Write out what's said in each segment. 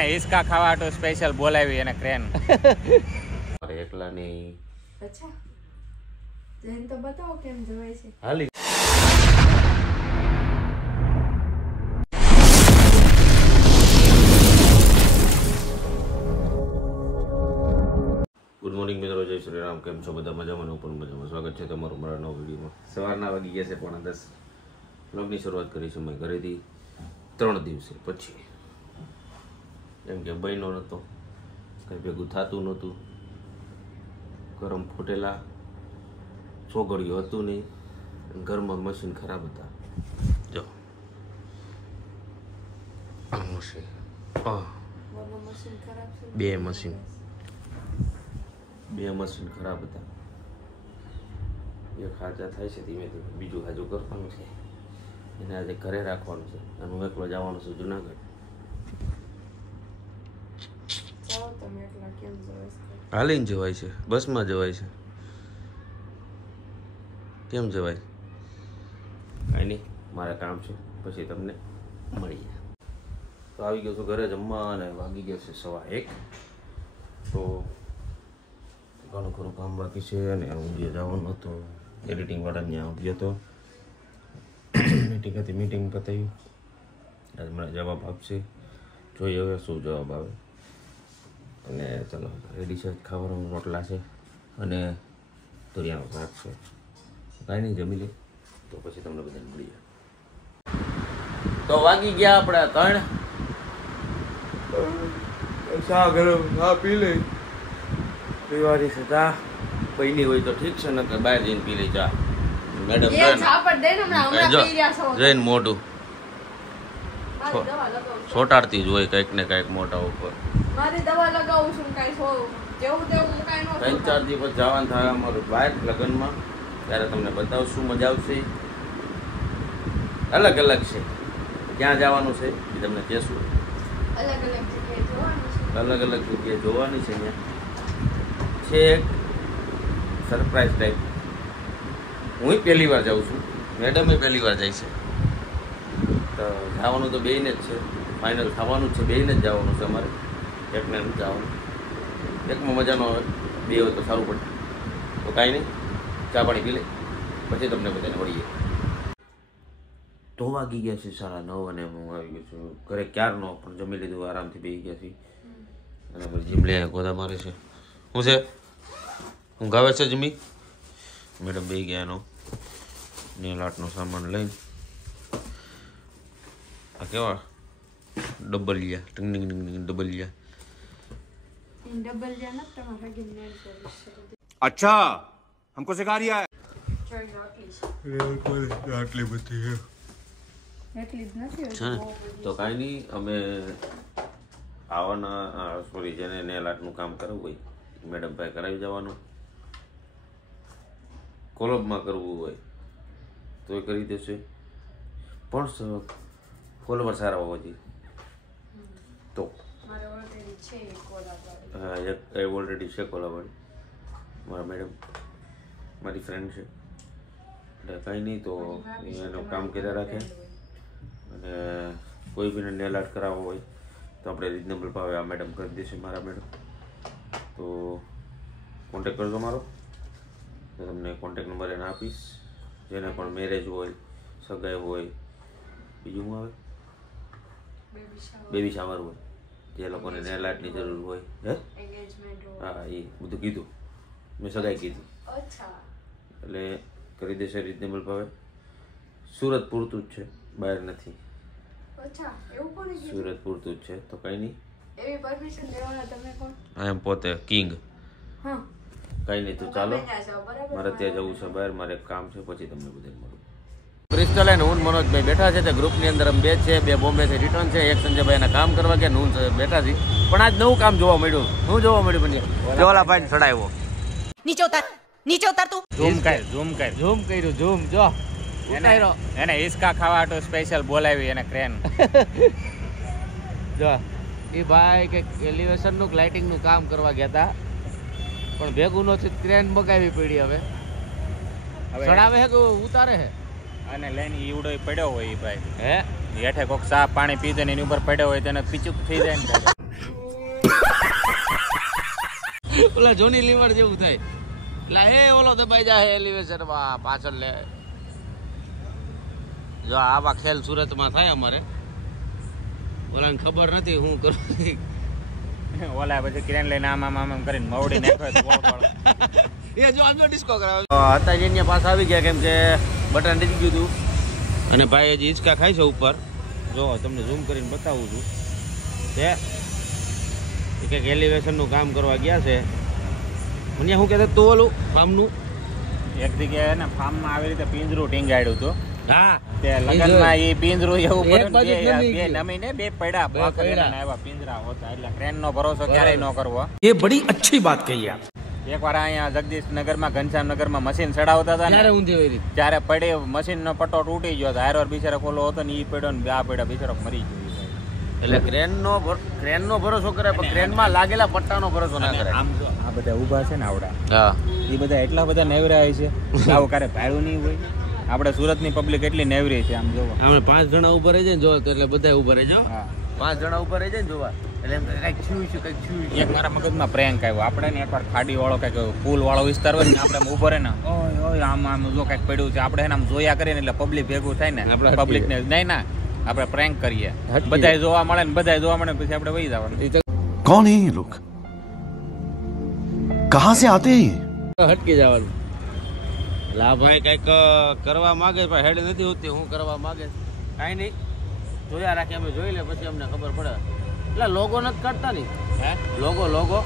હિસકા ખાવા તો સ્પેશિયલ બોલાવી એને ક્રેન એકલા ની અચ્છા જઈને તો બતાવો કેમ જવાય છે હાલી ગુડ મોર્નિંગ મિત્રો, જય શ્રી રામ. કેમ છો બધા? મજામાં? હું પણ મજામાં. સ્વાગત છે તમારું મારા નવા વિડીયોમાં. સવારના વાગી ગયા છે 9:10. વ્લોગની શરૂઆત કરી છે મેં ઘરેથી 3 દિવસે પછી, એમ કે બહેનો નહોતો, કંઈ ભેગું થતું નહોતું, ગરમ ફૂટેલા ચોગડિયું હતું નહીં, ઘરમાં મશીન ખરાબ હતા. જો મશીન બે મશીન ખરાબ હતા. એક હાજા થાય છે ધીમે ધીમે, બીજું હાજુ કરવાનું છે. એને આજે ઘરે રાખવાનું છે અને હું એકલો જવાનું છું જુનાગઢ. હાલીને જવાય છે, બસમાં જવાય છે, કેમ જવાય? કાંઈ નહીં, મારે કામ છે, પછી તમને મળીએ. તો આવી ગયો છું ઘરે જમવા અને વાગી ગયો છે 1:15. તો ઘણું ખરું કામ બાકી છે અને હું જે જવાનું હતું એડિટિંગ વાળા ત્યાં ગયો હતો. મીટિંગ હતી, મીટિંગ પતાવી. આજે મને જવાબ આપશે, જોઈએ હવે શું જવાબ આવે. અને ચાલો રેડી છે, ખાવાનું રોટલા છે અને દરિયાનો શાક છે. કાંઈ નહીં, જમી લે તો પછી તમને બધાને મળીએ. તો વાગી ગયા આપણે 3. ચા ગરમ ચા પી લઈ. પીવાની છે ચા, પૈની હોય તો ઠીક છે, નકર બહાર જઈને પી લઈ ચા. મેડમ જઈને મોઢું છોટાડતી જ હોય કંઈક ને કંઈક મોટા ઉપર. મારી દવા લગાવું છું કાઈ જેવું તેવું કાઈ નો 3-4 દિવસ જવાનું થાય અમારું બહાર લગ્નમાં, ત્યારે તમને બતાવશું. મજા આવશે, અલગ અલગ છે. ક્યાં જવાનું છે એ તમને કહેશું. અલગ અલગ જગ્યાએ જોવાનું છે, અલગ અલગ જગ્યાએ જોવાની છે. અહીંયા છે સરપ્રાઈઝ ટાઈપ. હું પહેલી વાર જાઉં છું, મેડમે પહેલી વાર જાય છે. તો જવાનું તો બેયને જ છે, ફાઇનલ થવાનું જ છે, બેયને જ જવાનું છે અમારે. એકને નથી જવાનું, એકમાં મજા ન આવે, બે હોય તો સારું પડે. તો કાંઈ નહીં, ચા પાણી પી લે પછી તમને બધાને મળીએ. તો વાગી ગયા છે 9:30 અને હું આવી ગયો છું ઘરે ક્યારનો, પણ જમી લીધું, આરામથી બેસી ગયા છીએ. અને પછી જીમ લે ગોદા મારે છે. શું છે, હું ગાવે છે જમી. મેડમ બેસી ગયા એનો નેલ આર્ટનો સામાન લઈને. આ કેવા ડબલિયા, ટિંગ ટિંગ ટિંગ ટિંગ ડબલિયા. अच्छा हमको सिखा रिया આટલી બધી છે. તો કાંઈ નહીં, અમે આવવાના સોરી, જેને નેલ આર્ટનું કામ કરવું હોય મેડમ પાસે કરાવી જવાનું. કોલબમાં કરવું હોય તો એ કરી દેશે, પણ ફોલોવર સારા હોવા જોઈએ. તો હા, એક ઓલરેડી છે કોલાવાળી, મારા મેડમ મારી ફ્રેન્ડ છે. એટલે કાંઈ નહીં, તો એનું કામ કર્યા રાખે. અને કોઈ બીને નેલ આર્ટ કરાવવો હોય તો આપણે રિઝનેબલ ભાવે આ મેડમ કરી દેશે, મારા મેડમ. તો કોન્ટેક કરજો મારો, તો તમને કોન્ટેક નંબર એને આપીશ. જેને પણ મેરેજ હોય, સગાઈ હોય, બીજું શું આવે, બેબી શાવર હોય, જે લોકોને નેલ આર્ટની જરૂર હોય, હે હા, એ બધું કીધું મેં, સગાઈ કીધી. એટલે કરી દેશે રિઝનેબલ ભાવે. સુરત પૂરતું જ છે, બહાર નથી. સુરત પૂરતું જ છે. તો કંઈ નહીં, આઈ એમ પોતે કિંગ. કંઈ નહીં, તો ચાલો, મારે ત્યાં જવું છે બહાર, મારે કામ છે, પછી તમને બધાને મળું. ક્રિસ્ટલ અને હું મનોજભાઈ બેઠા છે તે ગ્રુપની અંદર. અમે બે છે, બે બોમ્બેથી રિટર્ન છે. એક સંજયભાઈ એના કામ કરવા ગયા, હું બેઠા છીએ. પણ આજ નવું કામ જોવા મળ્યું. શું જોવા મળ્યું મને? ઓલા ભાઈ ચડાવ્યો. નીચે ઉતાર તું. ઝૂમ કર ઝૂમ કર્યું, ઝૂમ જો ઉતાર્યો. એને હિસકા ખાવા તો સ્પેશિયલ બોલાવી એને ક્રેન જો એ ભાઈ કે એલિવેશન નું લાઇટિંગ નું કામ કરવા ગયા હતા, પણ ભેગું નો ક્રેન બગાવી પડી. હવે ચડાવે હે કે ઉતારે હે? અને લઈને ઈવડો પડ્યો હોય એ ભાઈ, હે હેઠે કોક સાફ પાણી પી જાય ને એની ઉપર પડ્યો હોય તેને પીચુક થઈ જાય ને. ઓલા જોની લીવર જેવું થાય એટલે એ ઓલો દબાઈ જાય એલિવેશન માં પાછળ લે જો આવા ખેલ સુરતમાં થાય અમારે ઓલાને ખબર નથી હું કરું ઓલા પછી ક્રેન લઈને આમ કરીને મવડી નાખ્યો એ જો આમ જો ડિસ્કો કરાવે હતા જેને પાસ આવી ગયા કેમ કે બટન નીકળી ગયું હતું અને ભાઈ હજી હિંચકા ખાય છે ઉપર જો તમને ઝૂમ કરીને બતાવું છું તે કંઈક એલિવેશનનું કામ કરવા ગયા છે મને શું કહેતા તું ઓલું ફાર્મનું એક જગ્યાએ ને ફાર્મમાં આવી રીતે પિંજરું ટીંગાડ્યું હતું હા તે લગનમાં એ પિંજરું એવું એક બાજુ નમી બે ગયું. નમીને બે પડ્યા બે ભાખરીના પડ્યા. ને એવા પિંજરા હોતા એટલે ટ્રેન નો ભરોસો ક્યારેય ન કરવો ये बड़ी अच्छी बात कही आप એકવાર અહીંયા જગદીશનગરમાં ઘનશ્યામનગરમાં મશીન ચડાવતા હતા ક્યારે ને ઊંધી હોય રીત ત્યારે પડે મશીન નો પટ્ટો તૂટી ગયો હતો હારવાર બિચારો ખોલો હતો ને ઈ પડ્યો ને આ પડ્યા બિચારો મરી ગયો એટલે ક્રેનનો ભરોસો કરે પણ ક્રેનમાં લાગેલા પટ્ટાનો ભરોસો ના કરે આમ જો આ બધા ઊભા છે ને આવડા હા એ બધા એટલા બધા નેવરાય છે આવું ક્યારે ભાડું નહીં હોય આપણે સુરતની પબ્લિક એટલી નેવરી છે આમ જોવો આપણે 5 જણા ઉભા રહી જાય ને જોવા તો એટલે બધા ઉભા રહી જાઓ હા 5 જણા ઉભા રહી જાય ને જોવા એટલે એમ કંઈક છું એક મારા મગજમાં પ્રેન્ક આવ્યો આપણે ને એકવાર ખાડી વાળો કઈક પુલ વાળો વિસ્તાર હોય ને આપણે આમ ઉભો રહે ને ઓય ઓય આમ આમ જો કઈક પડ્યું છે આપણે એને આમ જોયા કરીએ ને એટલે પબ્લિક ભેગું થાય ને આપણે પબ્લિક ને નહીં ના આપણે પ્રેન્ક કરીએ હટકીએ. બધાય જોવા મળે ને બધાય જોવા મળે ને પછી આપણે વહી જવાનું कौन है ये लोग कहाँ से आते हैं ये હટકી જવાનું એટલે આ ભાઈ કંઈક કરવા માંગે પણ હેડ નથી હોતી હું કરવા માંગે કાંઈ નહીં જોયા રાખી અમે જોઈ લે પછી અમને ખબર પડે એટલે લોગો નથી કાઢતા નહીં હે લોગો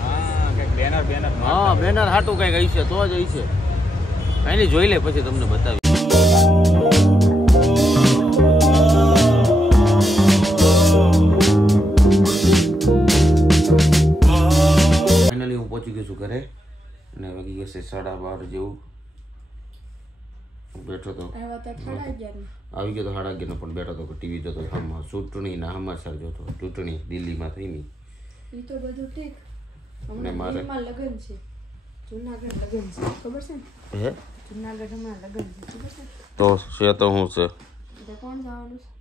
હા કઈક બેનર હા બેનર હાટું કંઈક હશે તો જ હશે કાંઈ નહીં જોઈ લે પછી તમને બતાવી ફાઇનલી હું પહોંચી ગયો છું ઘરે અને વાગી ગયા છે 12:30 જેવું બેઠો તો આવ્યા તો ઠરાઈ ગયા ને આવી ગયો તો 11:30 પણ બેઠો તો ટીવી જોતો ચૂંટણીના સમાચાર જોતો ચૂંટણી દિલ્હીમાં થઈ ની ઈ તો બધું ઠીક ને હમણાં મારે- દિલ્હીમાં લગ્ન છે જુનાગઢ લગ્ન છે ખબર છે ને હે જુનાગઢ હમણાં લગ્ન છે ખબર છે તો છે તો હું છે એટલે કોણ જવાનું છે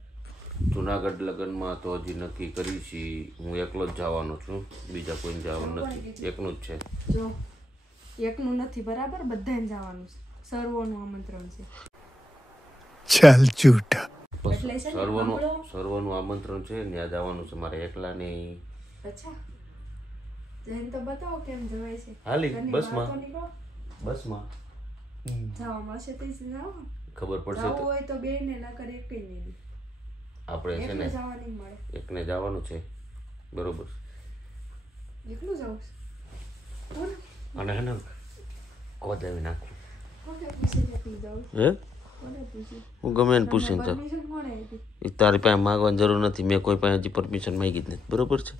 જુનાગઢ લગ્નમાં તો હજી નક્કી કરી છે હું એકલો જ જવાનો છું બીજા કોઈ જવાનું નથી એકનું જ છે જો એકનું નથી બરાબર બધાને જવાનું છે સર્વોનું આમંત્રણ છે चल झूठा બસ એટલે છે ને સર્વનું સાંભળો. સર્વનું આમંત્રણ છે ત્યાં જવાનું છે મારે એકલા નહીં અચ્છા જઈને તો બતાવો કેમ જવાય છે હાલી, ઘરની બસમાં. બહાર તો નીકળો. બસમાં જવા મળશે તો જાઓ ખબર પડશે જવું તો હોય તો બે ને ના કરે એક નહીં આપણે છે ને એકલું જવા નહીં મળે એકને જવાનું છે બરોબર એકલું જવું છે કોણ અને હે ને કોદાવી નાખું કોને પૂછીને એકલું જવું હે કોને પૂછ્યું હું ગમે એને પૂછીને જાઉં પરમિશન કોણે આપી એ તારી પાસે માગવાની જરૂર નથી મેં કોઈ પાસે હજી પરમિશન માંગી જ નથી બરોબર છે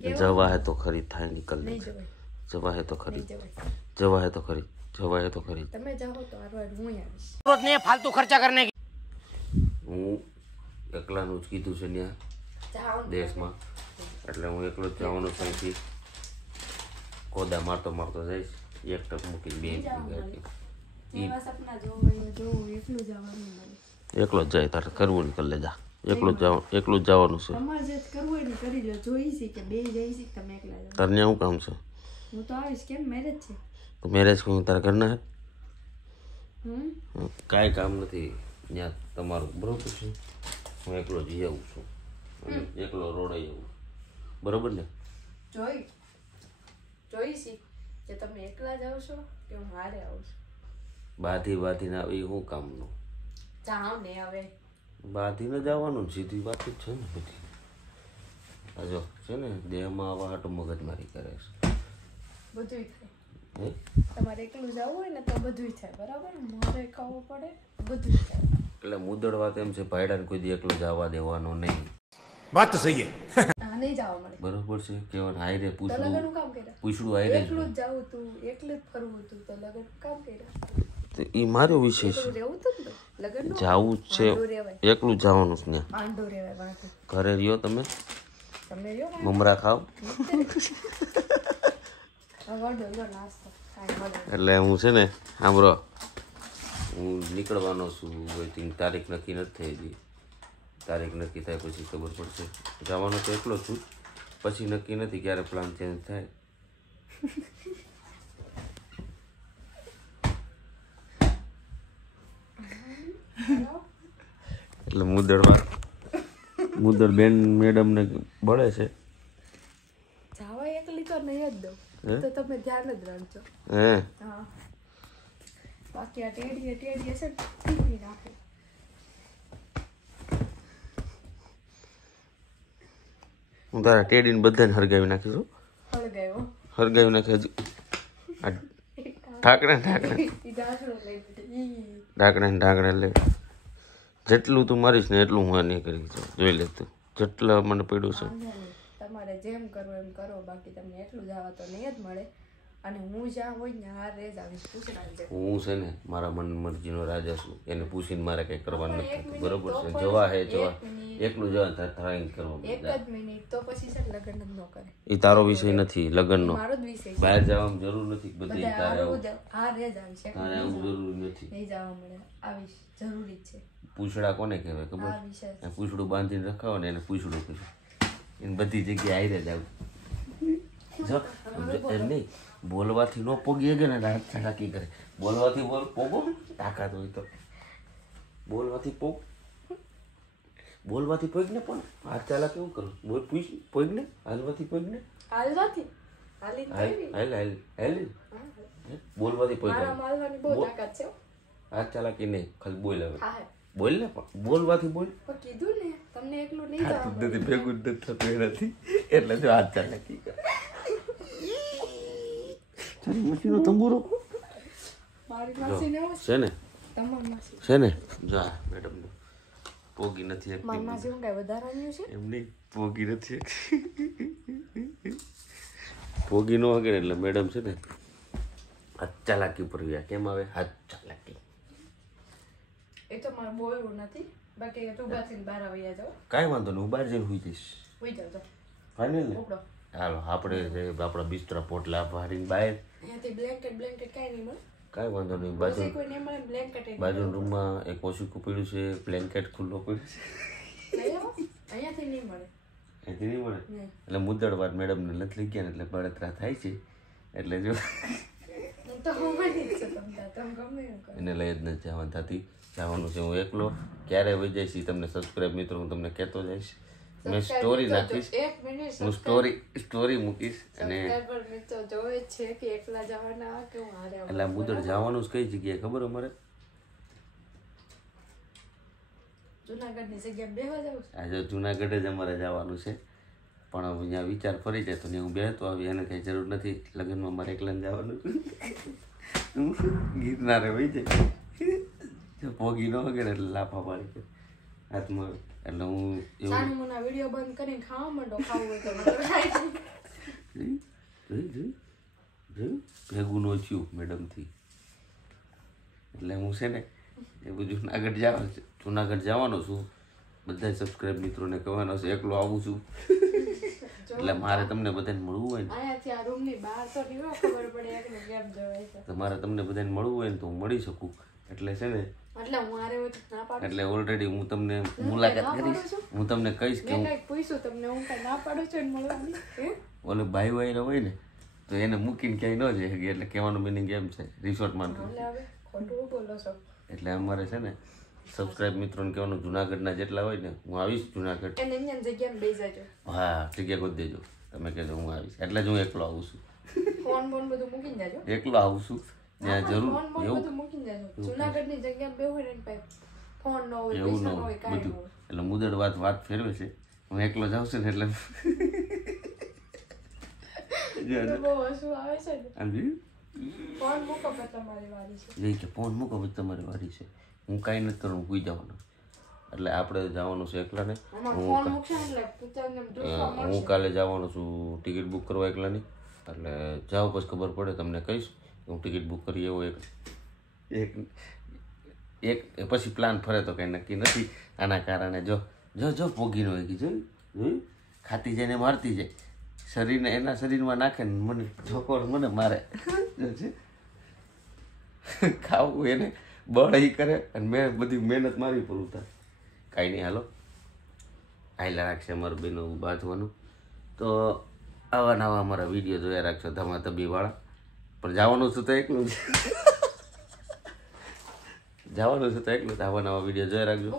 એટલે જવા હે તો ખરી થાય નીકળ નહીં લે જવાય જવા હે તો ખરી નહીં જવાય જવા હે તો ખરી જવા હે તો ખરી તમે જાઓ તો હારવાર હું આવીશ હું એકલાનું જ કીધું છે ત્યાં જાઓ ને. દેશમાં એટલે હું એકલો જ જવાનો છું અહીંથી કોદા મારતો જઈશ એક ટક મૂકીને બે જેવા સપના જોવો એ જોવું એકલું જવાનું મળે એકલો જ જાય તારે કરવું ને કરી લે જા એકલું જ જવાનું છે તમારે જે કરવું હોય ને કરી લો જોઈ છે કે બે જઈ છે કે તમે એકલા જાઓ તારે ત્યાં શું કામ છે હું તો આવીશ કેમ મેરેજ છે તો મેરેજ કહું તારા ઘરના હે હમ કાંઈ કામ નથી ત્યાં તમારું બરોબર છે હું એકલો જઈ આવું છું અને એકલો રોડાઈ આવું બરોબર ને જોઈ છે કે તમે એકલા જાઓ છો કે હું હારે આવું છું બાંધીને આવી શું કામનું જાઓ ને હવે બાંધીને જવાનું ને સીધી વાત જ છે ને બધી આ જો છે ને દેહમાં આવા હાટું મગજમારી કરે છે બધુંય થાય હે તમારે એકલું જવું હોય ને તો બધુંય થાય બરાબર મારે ખાવું પડે બધુંય થાય એટલે મુદડ વાત એમ છે ભાઈડાને કોઈ દી એકલો જવા દેવાનો નહીં बात तो सही है હા નહીં જવા મળે બરોબર છે કેવાનું હાઈ રે તો લગ્નનું પૂછડું કામ કર્યા પૂછડું હાઈ રે એકલું જ જવું તું એકલું જ ફરવું તું તો લગ્ન કામ કર્યા એ મારો વિષય છે એકલું રહેવું તું ને લગ્ન જાવું જ છે વાંઢો રહેવાય એકલું જવાનું છે ને વાંઢો રહેવાય વાંઢો ઘરે રહ્યો તમે તમે રહ્યો વાંઢો. મમરા ખાવ હા, વાંઢો લો નાસ્તો કાંઈ મળે એટલે હું છે ને સાંભળો હું નીકળવાનો છું વેઇટિંગ તારીખ નક્કી નથી થઈ હજી તારીખ નક્કી થાય પછી ખબર પડશે જવાનો તો એકલો છું પછી નક્કી નથી ક્યારે પ્લાન ચેન્જ થાય એટલે મુદડ બેન મેડમ ને બળે છે. જાવા એકલી તો નહીં જ દઉં, તો તમે ધ્યાન જ રાખજો. હે હા, બાકી આ ટેડીએ છે ને ટીપી નાખે. હું તારા ટેડીને બધાને હરગાવી નાખીશું. હરગાવી નાખી હજુ ઢાંકણા લે. જેટલું તું મારીશ ને એટલું હું નહીં કરી જોઈ લે તું. જેટલા મને પડ્યું છે તમારે જેમ કરવું એમ કરો, બાકી તમને એટલું જવા તો નહીં જ મળે. અને હું જ્યાં હોય ને હાર રેજ આવીશ પૂછડાને. હું છે ને મારા મન મરજીનો રાજા છું, એને પૂછીને મારે કઈ કરવાનું નથી. બરોબર છે, જવા હે જવા, એકલું જવા ટ્રાય કરવું. એક જ મિનિટ તો પછી છે લગ્ન જ ન કરે. એ તારો વિષય નથી લગ્નનો. મારો જ વિષય છે. બહાર જવાની જરૂર નથી. બધી તારે હાર રેજ આવીશ. તારે આવું જરૂરી નથી. નહીં જવા મળે, આવીશ જરૂરી જ છે. પૂછડા કોને કહેવાય ખબર? પૂછડું બાંધીને રખાવો ને એને પૂછડું કહેવાય. એને બધી જગ્યાએ આવીને જ આવું. જો એમ નહીં, બોલવાથી ન પોગી ગયો ને હાથ ચાલાકી કરે. બોલવાથી પોગો, તાકાત હોય તો બોલવાથી બોલવાથી પોગ ને પણ હાથ ચાલા કેવું કરું? બોલ પૂછ પોગ ને, હાલવાથી પોગ ને, હાલવાથી હાલ બોલવાથી પોગ. મારવાની બહુ તાકાત છે. હાથ ચાલાકી નહીં, ખાલી બોલ. હવે હા બોલ ને, પણ બોલવાથી બોલ. પણ કીધું ને તમને એકલું નહીં જવા નથી ભેગું જ નથી થતું એનાથી, એટલે જો હાથ ચાલાકી કરે. મસીનો તંબુરો મારી માસીને છે ને, તમારી માસી છે ને, જો આ મેડમ પોગી નથી એક. મારી માસી હું કઈ વધારાનું છે એમ નહીં, પોગી નથી એક. પોગી નો વગેરે એટલે મેડમ છે ને હાથ ચાલાકી ઉપર ગયા. કેમ આવે હાથ ચાલાકી? એ તો મારે બોલવું નથી. બાકી તું બાથી બહાર આવી જાવ. કાંઈ વાંધો નહીં, હું બહાર જઈને સુઈ જઈશ. હોઈ જાવ તો ફાઇનલ ને? ઉપડો. હાલો આપણે આપણા બિસ્તરા પોટલા ભારીને બહાર. અહીંયાથી બ્લેન્કેટ કાંઈ નહીં મળે. કાંઈ વાંધો નહીં. પછી કોઈ નહીં મળે બ્લેન્કેટ બાજુ રૂમમાં એક ઓછું પડ્યું છે, બ્લેન્કેટ ખુલ્લો પડ્યું છે. અહીંયાથી નહીં મળે. એથી નહીં મળે એટલે મુદ્દડવાર મેડમને નથી લઈ ગયા ને એટલે બળતરા થાય છે. એટલે જો હું તો હોવાની જ છું તમને ગમે એમ કરો. એને લઈ જ નથી જવાનું થતી. જવાનું છે હું એકલો. ક્યારે વહી જઈશ એ તમને સબસ્ક્રાઈબ મિત્રો હું તમને કહેતો જઈશ. મેં સ્ટોરી નાખીશ, એક મિનિટ હું સ્ટોરી મૂકીશ. અને સબસ્ક્રાઇબર મિત્રો જોવે છે કે એકલા જવાના કે હું હારે આવું. એટલે મુદ્દડ જવાનું જ કઈ જગ્યાએ ખબર અમારે? જુનાગઢની જગ્યાએ બેહવા જાવ છું. આજે જુનાગઢ જ અમારે જવાનું છે, પણ હવે અહીંયા વિચાર ફરી જાય તો હું બેસતો આવી. એને કઈ જરૂર નથી, લગ્નમાં મારે એકલાને જવાનું છે. ગીરનારે વહી જાય, પોગી ન વગેરે એટલે લાફા પાડી હાથમાં. એટલે હું એવું સાનુમુના વિડિયો બંધ કરીને ખાવા માંડો. ખાવું હોય તો ભેગું ન થયું મેડમથી. એટલે હું છે ને એ બધું જુનાગઢ જવાનો છું. બધા સબસ્ક્રાઈબ મિત્રોને કહેવાનો છે એકલો આવું છું. એટલે મારે તમને બધાને મળવું હોય ને, અહીંયાથી આ રૂમની બહાર તો નીકળો ખબર પડે એકને કેમ જવાય છે. તો મારે તમને બધાને મળવું હોય ને તો હું મળી શકું. એટલે છે ને, એટલે હું હારે હોય તો ના પાડું. એટલે ઓલરેડી હું તમને મુલાકાત કરીશ. હું તમને કહીશ કે મેં કંઈક પૂછ્યું તમને, હું કઈ ના પાડું છું ને મળવાની. હે ઓલે ભાઈ વાયરો હોય ને તો એને મૂકીને ક્યાંય ન જાય. એટલે કહેવાનો મિનિંગ એમ છે રિસોર્ટમાં. એટલે હવે ખોટું બોલો છો. એટલે અમારે છે ને સબસ્ક્રાઈબ મિત્રોને કહેવાનું જુનાગઢના જેટલા હોય ને હું આવીશ જુનાગઢ. એને અહીંયા જગ્યામાં બેસી જાજો. હા જગ્યા ગોતી દેજો, તમે કહેજો હું આવીશ. એટલે જ હું એકલો આવું છું. ફોન બધું મૂકીને જાજો. એકલો આવું છું ત્યાં જરૂર ફોન એવું બધું મૂકીને જાજો. જુનાગઢની જગ્યામાં બેહું ને ભાઈ ફોન ન હોય, એવું ન પૈસા ન હોય હોય, કાંઈ ન બધું. હોય. એટલે મુદડ વાત ફેરવે છે. હું એકલો જાઉં છું ને એટલે બહુ હસવું આવે છે ને. સમજી ફોન મૂકો પછી તમારી વારી છે. જઈ કે ફોન મૂકો પછી તમારી વારી છે. હું કાંઈ નથી કરું, હું જવાનો. એટલે આપણે જવાનું છે એકલાને. આમાં ફોન મૂકશે ને એટલે પૂછાને એમ જોવા મળશે. હું કાલે જવાનું છું ટિકિટ બુક કરવા એકલાની. એટલે જાઓ પછી ખબર પડે તમને કહીશ હું ટિકિટ બુક કરી એવો એક પછી પ્લાન ફરે તો કંઈ નક્કી નથી. આના કારણે જો જો જો પોગીનો હોય જોયું ખાતી જાય ને મારતી જાય. શરીરને એના શરીરમાં નાખે ને મને છોકરો મને મારે. ખાવું એને બળ એ કરે અને મેં બધી મહેનત મારી પર ઉતાર. કાંઈ નહીં હાલો આયલા રાખશે અમારું બેનો બાંધવાનું. તો આવા નવા અમારા વિડીયો જોયા રાખશો તમારા તબીવાળા. પણ જવાનું છું તો એકલું જ. જવાનું છે તો એકલું જ. આવા નવા વિડીયો જોયા રાખજો.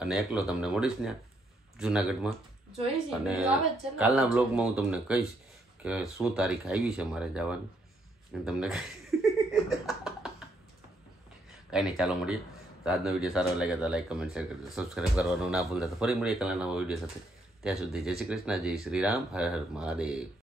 અને એકલો તમને મળીશ ને જુનાગઢમાં. અને કાલના બ્લોગમાં હું તમને કહીશ કે શું તારીખ આવી છે મારે જવાની. તમને કાંઈ નહીં, ચાલો મળીએ. તો આજનો વિડીયો સારો લાગ્યો તો લાઈક, કમેન્ટ, શેર કરજો. સબસ્ક્રાઈબ કરવાનું ના ભૂલતા. તો ફરી મળીએ કાલના નવા વિડીયો સાથે. ત્યાં સુધી જય શ્રી કૃષ્ણ, જય શ્રી રામ, હર હર મહાદેવ.